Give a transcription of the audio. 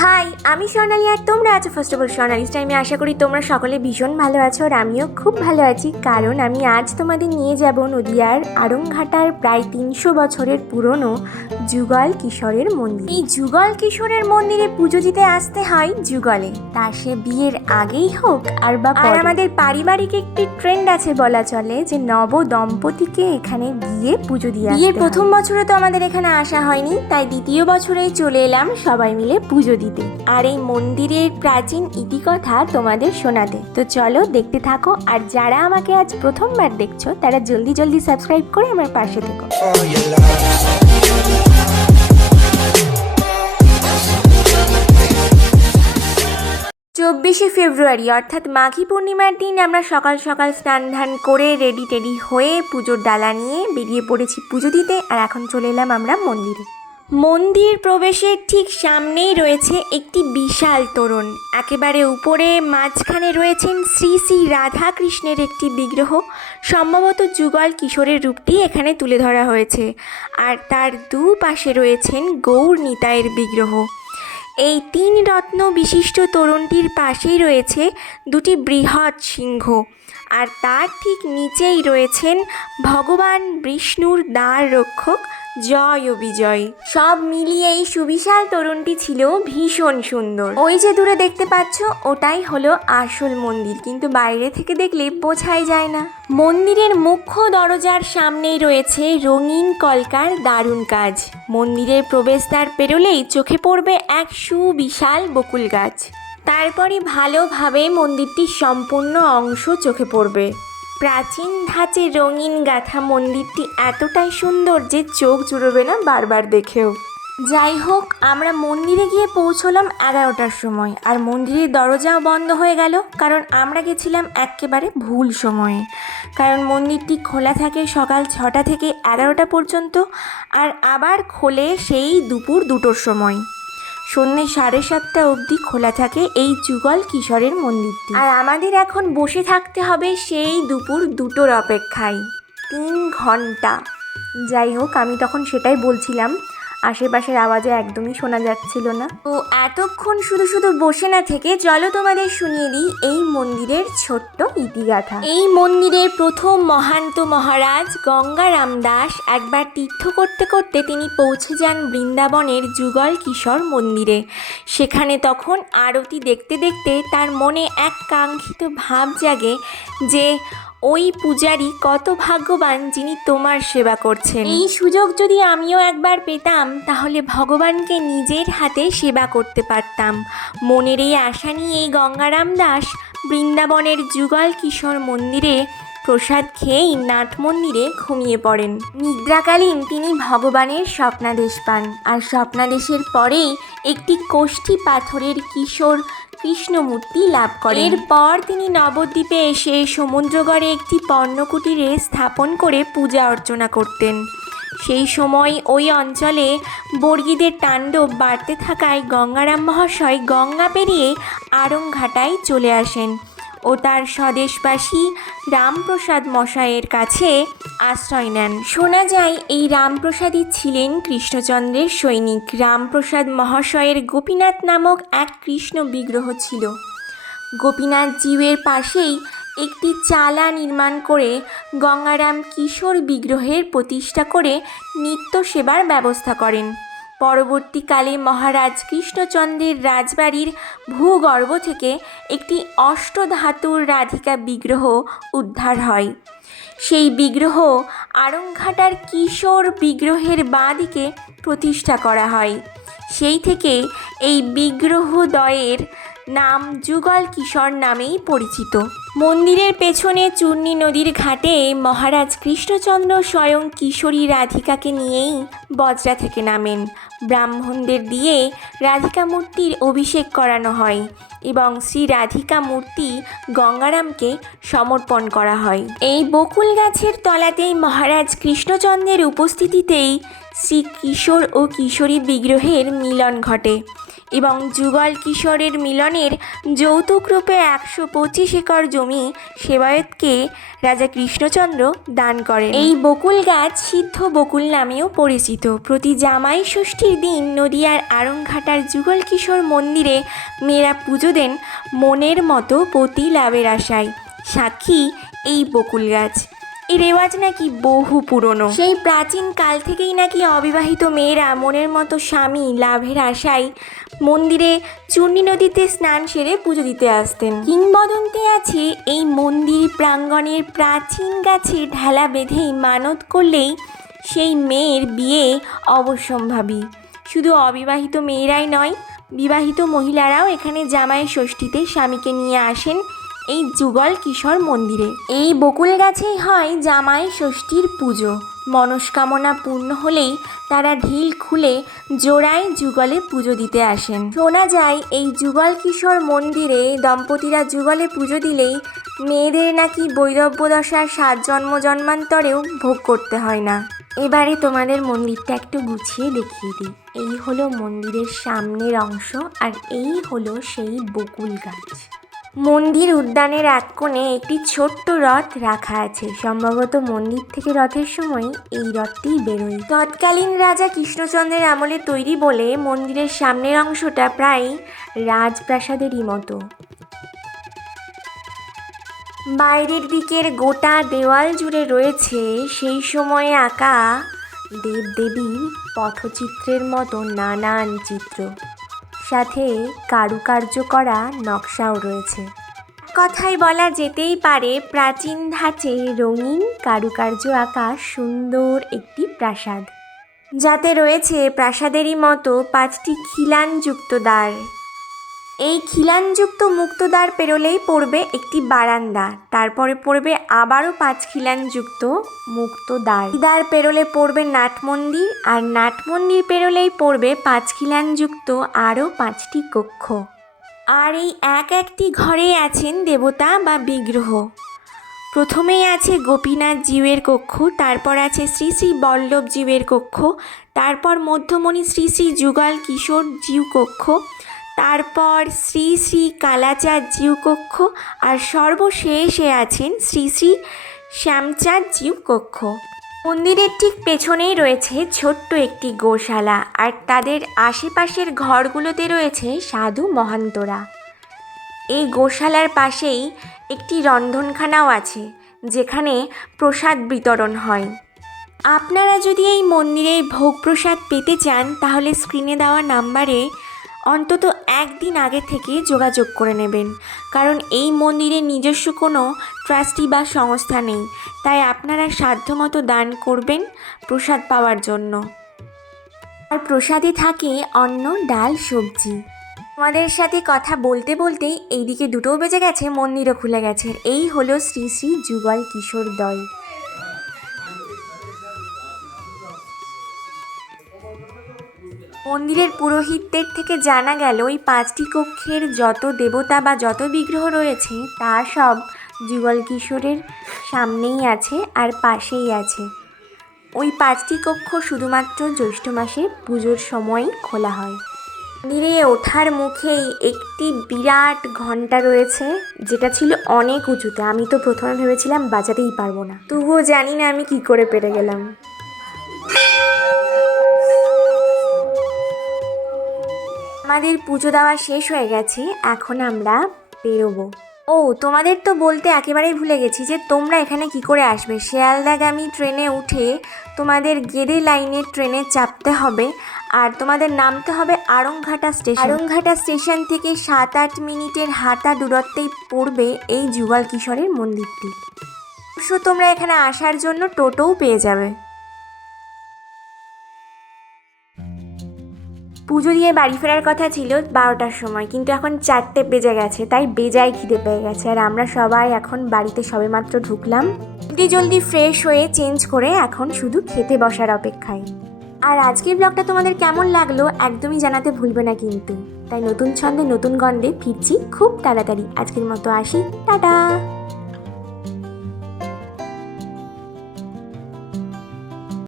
High আমি স্বর্ণালী আর তোমরা আছো ফার্স্ট অফ অল স্বর্ণালিস টাইমে আশা করি তোমরা সকলে ভীষণ ভালো আছো আর আমিও খুব ভালো আছি। কারণ আমি আজ তোমাদের নিয়ে যাব নদিয়ার আড়ংঘাটার প্রায় তিনশো বছরের পুরনো যুগল কিশোরের মন্দির। এই যুগল কিশোরের মন্দিরে পুজো দিতে আসতে হয় যুগলে। তা সে বিয়ের আগেই হোক আর বা আর আমাদের পারিবারিক একটি ট্রেন্ড আছে বলা চলে যে নব দম্পতিকে এখানে গিয়ে পুজো দিয়ে বিয়ের প্রথম বছরে তো আমাদের এখানে আসা হয়নি তাই দ্বিতীয় বছরেই চলে এলাম সবাই মিলে পুজো দিতে। আর এই মন্দিরের প্রাচীন ইতিকথা তোমাদের শোনাতে। তো চলো দেখতে থাকো, আর যারা আমাকে আজ প্রথমবার দেখছ, তারা জলদি জলদি সাবস্ক্রাইব করে আমার পাশে থেকো. চব্বিশে ফেব্রুয়ারি, অর্থাৎ মাঘী পূর্ণিমার দিন, আমরা সকাল সকাল স্নান ধান করে রেডি টেডি হয়ে পুজোর ডালা নিয়ে বেরিয়ে পড়েছি পুজো দিতে, আর এখন চলে এলাম আমরা মন্দিরে। মন্দির প্রবেশের ঠিক সামনেই রয়েছে একটি বিশাল তোরণ। একেবারে উপরে মাঝখানে রয়েছেন শ্রী শ্রী রাধা কৃষ্ণের একটি বিগ্রহ। সম্ভবত যুগল কিশোরের রূপটি এখানে তুলে ধরা হয়েছে। আর তার দুপাশে রয়েছেন গৌর নিতায়ের বিগ্রহ। এই তিন রত্ন বিশিষ্ট তরুণটির পাশেই রয়েছে দুটি বৃহৎ সিংহ। আর তার ঠিক নিচেই রয়েছেন ভগবান বিষ্ণুর দ্বার রক্ষক জয় ও বিজয়। সব মিলিয়ে এই সুবিশাল তরুণটি ছিল ভীষণ সুন্দর। ওই যে দূরে দেখতে পাচ্ছ, ওটাই হলো আসল মন্দির। কিন্তু বাইরে থেকে দেখলে বোঝাই যায় না। মন্দিরের মুখ্য দরজার সামনেই রয়েছে রঙিন কলকার দারুণ কাজ। মন্দিরের প্রবেশদ্বার পেরোলেই চোখে পড়বে এক সুবিশাল বকুল গাছ। তারপরে ভালোভাবে মন্দিরটির সম্পূর্ণ অংশ চোখে পড়বে। প্রাচীন ধাঁচে রঙিন গাথা মন্দিরটি এতটাই সুন্দর যে চোখ জুড়বে না বারবার দেখেও। যাই হোক, আমরা মন্দিরে গিয়ে পৌঁছলাম এগারোটার সময় আর মন্দিরের দরজাও বন্ধ হয়ে গেল কারণ আমরা গেছিলাম একেবারে ভুল সময়ে। কারণ মন্দিরটি খোলা থাকে সকাল ছটা থেকে এগারোটা পর্যন্ত আর আবার খোলে সেই দুপুর দুটোর সময়। সন্ধ্যে সাড়ে সাতটা অবধি খোলা থাকে এই যুগল কিশোরের মন্দিরটি। আর আমাদের এখন বসে থাকতে হবে সেই দুপুর দুটোর অপেক্ষায়। তিন ঘণ্টা। যাই হোক, আমি তখন সেটাই বলছিলাম। আশেপাশের আওয়াজে একদমই শোনা যাচ্ছিল না। তো এতক্ষণ শুধু শুধু বসে না থেকে চলো তোমাদের শুনিয়ে দিই এই মন্দিরের ছোট্ট ইতিগাথা। এই মন্দিরের প্রথম মহান্ত মহারাজ গঙ্গারাম দাস একবার তীর্থ করতে করতে তিনি পৌঁছে যান বৃন্দাবনের যুগল কিশোর মন্দিরে। সেখানে তখন আরতি দেখতে দেখতে তার মনে এক কাঙ্ক্ষিত ভাব জাগে যে ওই পূজারি কত ভাগ্যবান যিনি তোমার সেবা করছেন। এই সুযোগ যদি আমিও একবার পেতাম, তাহলে ভগবানকে নিজের হাতে সেবা করতে পারতাম। মনের এই আশা নিয়ে গঙ্গারাম দাস বৃন্দাবনের যুগল কিশোর মন্দিরে প্রসাদ খেয়েই নাট মন্দিরে ঘুমিয়ে পড়েন। নিদ্রাকালীন তিনি ভগবানের স্বপ্নাদেশ পান। আর স্বপ্নাদেশের পরেই একটি কোষ্ঠী পাথরের কিশোর কৃষ্ণমূর্তি লাভ করেন। এরপর তিনি নবদ্বীপে এসে সমুদ্রগড়ে একটি পর্ণকুটিরে স্থাপন করে পূজা অর্চনা করতেন। সেই সময় ওই অঞ্চলে বর্গীদের তাণ্ডব বাড়তে থাকায় গঙ্গারাম মহাশয় গঙ্গা পেরিয়ে আড়ংঘাটায় চলে আসেন। ও তার স্বদেশবাসী রামপ্রসাদ মশাইয়ের কাছে আশ্রয় নেন। শোনা যায়, এই রামপ্রসাদই ছিলেন কৃষ্ণচন্দ্রের সৈনিক। রামপ্রসাদ মহাশয়ের গোপীনাথ নামক এক কৃষ্ণ বিগ্রহ ছিল। গোপীনাথ জীবের পাশেই একটি চালা নির্মাণ করে গঙ্গারাম কিশোর বিগ্রহের প্রতিষ্ঠা করে নিত্য সেবার ব্যবস্থা করেন। পরবর্তীকালে মহারাজ কৃষ্ণচন্দ্রের রাজবাড়ির ভূগর্ভ থেকে একটি অষ্টধাতুর রাধিকা বিগ্রহ উদ্ধার হয়। সেই বিগ্রহ আড়ংঘাটার কিশোর বিগ্রহের বাঁ দিকে প্রতিষ্ঠা করা হয়। সেই থেকে এই বিগ্রহদ্বয়ের নাম যুগল কিশোর নামেই পরিচিত। মন্দিরের পেছনে চূর্ণী নদীর ঘাটে মহারাজ কৃষ্ণচন্দ্র স্বয়ং কিশোরী রাধিকাকে নিয়েই বজরা থেকে নামেন। ব্রাহ্মণদের দিয়ে রাধিকা মূর্তির অভিষেক করানো হয় এবং শ্রী রাধিকা মূর্তি গঙ্গারামকে সমর্পণ করা হয়। এই বকুল গাছের তলাতেই মহারাজ কৃষ্ণচন্দ্রের উপস্থিতিতেই শ্রী কিশোর ও কিশোরী বিগ্রহের মিলন ঘটে এবং যুগল কিশোরের মিলনের যৌতুক রূপে একশো পঁচিশ একর জমি সেবায়তকে রাজা কৃষ্ণচন্দ্র দান করেন। এই বকুল গাছ সিদ্ধ বকুল নামেও পরিচিত। প্রতি জামাই ষষ্ঠীর দিন নদিয়ার আড়ংঘাটার যুগল কিশোর মন্দিরে মেয়েরা পুজো দেন মনের মতো পতি লাভের আশায়। সাক্ষী এই বকুল গাছ। এই রেওয়াজ নাকি বহু পুরনো। সেই প্রাচীন কাল থেকেই নাকি অবিবাহিত মেয়েরা মনের মতো স্বামী, লাভের আশায় মন্দিরে চূর্ণী নদীতে স্নান সেরে পুজো দিতে আসতেন। কিংবদন্তি আছে এই মন্দির প্রাঙ্গণের প্রাচীন গাছে ঢালা বেঁধেই মানত করলেই সেই মেয়ের বিয়ে অবশ্যম্ভাবী। শুধু অবিবাহিত মেয়েরাই নয়, বিবাহিত মহিলারাও এখানে জামাই ষষ্ঠীতে স্বামীকে নিয়ে আসেন এই যুগল কিশোর মন্দিরে। এই বকুল গাছেই হয় জামাই ষষ্ঠীর পুজো। মনস্কামনা পূর্ণ হলেই তারা ঢিল খুলে জোড়ায় যুগলে পুজো দিতে আসেন। শোনা যায়, এই যুগল কিশোর মন্দিরে দম্পতিরা যুগলে পুজো দিলেই মেয়েদের নাকি বৈরব্য দশার সাত জন্ম জন্মান্তরেও ভোগ করতে হয় না। এবারে তোমাদের মন্দিরটা একটু গুছিয়ে দেখিয়ে দিই। এই হলো মন্দিরের সামনের অংশ আর এই হলো সেই বকুল গাছ। মন্দির উদ্যানের এক কোণে একটি ছোট্ট রথ রাখা আছে। সম্ভবত মন্দির থেকে রথের সময় এই রথটিই বেরোয়। তৎকালীন রাজা কৃষ্ণচন্দ্রের আমলে তৈরি বলে মন্দিরের সামনের অংশটা প্রায় রাজপ্রাসাদেরই মতো। বাইরের দিকের গোটা দেওয়াল জুড়ে রয়েছে সেই সময়ে আঁকা দেবদেবীর পথচিত্রের মতো নানান চিত্র। সাথে কারুকার্য করা নকশাও রয়েছে। কথায় বলা যেতেই পারে, প্রাচীন ধাঁচে রঙিন কারুকার্য আঁকা সুন্দর একটি প্রাসাদ। যাতে রয়েছে প্রাসাদেরই মতো পাঁচটি খিলানযুক্ত দ্বার। এই খিলানযুক্ত মুক্তদ্বার পেরোলেই পড়বে একটি বারান্দা। তারপরে পড়বে আবারও পাঁচ খিলানযুক্ত মুক্ত দ্বার দ্বার পেরোলে পড়বে নাট মন্দির, আর নাট মন্দির পেরোলেই পড়বে পাঁচ খিলানযুক্ত আরও পাঁচটি কক্ষ। আর এই এক একটি ঘরে আছেন দেবতা বা বিগ্রহ। প্রথমেই আছে গোপীনাথ জীবের কক্ষ, তারপর আছে শ্রী শ্রী বল্লভ জীবের কক্ষ, তারপর মধ্যমণি শ্রী শ্রী যুগল কিশোর জীব কক্ষ তারপর শ্রী শ্রী কালাচাঁদ জিউ কক্ষ আর সর্বশেষে আছেন শ্রী শ্রী শ্যামচাঁদ জিউ কক্ষ মন্দিরের ঠিক পেছনেই রয়েছে ছোট্ট একটি গোশালা আর তাদের আশেপাশের ঘরগুলোতে রয়েছে সাধু মহান্তরা। এই গোশালার পাশেই একটি রন্ধনখানাও আছে, যেখানে প্রসাদ বিতরণ হয়। আপনারা যদি এই মন্দিরের ভোগ প্রসাদ পেতে চান, তাহলে স্ক্রিনে দেওয়া নাম্বারে অন্তত একদিন আগে থেকে যোগাযোগ করে নেবেন। কারণ এই মন্দিরে নিজস্ব কোনো ট্রাস্টি বা সংস্থা নেই। তাই আপনারা সাধ্যমতো দান করবেন প্রসাদ পাওয়ার জন্য। আর প্রসাদে থাকে অন্ন, ডাল, সবজি। আমাদের সাথে কথা বলতে বলতেই এইদিকে দুটোও বেজে গেছে, মন্দিরও খুলে গেছে। এই হলো শ্রী শ্রী যুগল কিশোর দল। মন্দিরের পুরোহিতদের থেকে জানা গেল, ওই পাঁচটি কক্ষের যত দেবতা বা যত বিগ্রহ রয়েছে, তা সব যুগল কিশোরের সামনেই আছে আর পাশেই আছে। ওই পাঁচটি কক্ষ শুধুমাত্র জ্যৈষ্ঠ মাসে পুজোর সময়ই খোলা হয়। মন্দিরে ওঠার মুখেই একটি বিরাট ঘণ্টা রয়েছে, যেটা ছিল অনেক উঁচুতে। আমি তো প্রথমে ভেবেছিলাম বাজাতেই পারব না। তবুও জানি না আমি কি করে পেরে গেলাম। আমাদের পুজো দেওয়া শেষ হয়ে গেছে, এখন আমরা বেরোবো। ও, তোমাদের তো বলতে একেবারেই ভুলে গেছি যে তোমরা এখানে কি করে আসবে। শিয়ালদাগামী ট্রেনে উঠে তোমাদের গেদে লাইনের ট্রেনে চাপতে হবে, আর তোমাদের নামতে হবে আড়ংঘাটা স্টেশন। আড়ংঘাটা স্টেশন থেকে সাত আট মিনিটের হাঁটা দূরত্বেই পড়বে এই যুগল কিশোরের মন্দিরটি। অবশ্য তোমরা এখানে আসার জন্য টোটোও পেয়ে যাবে। পুজো দিয়ে বাড়ি ফেরার কথা ছিল বারোটার সময়, কিন্তু এখন চারটে বেজে গেছে, তাই বেজায় খিদে পেয়ে গেছে। আর আমরা সবাই এখন বাড়িতে সবেমাত্র ঢুকলাম। জলদি জলদি ফ্রেশ হয়ে চেঞ্জ করে এখন শুধু খেতে বসার অপেক্ষায়। আর আজকের ব্লগটা তোমাদের কেমন লাগল একদমই জানাতে ভুলবে না কিন্তু। তাই নতুন ছন্দে নতুন গন্ধে ফিরছি খুব তাড়াতাড়ি। আজকের মতো আসি। টাটা!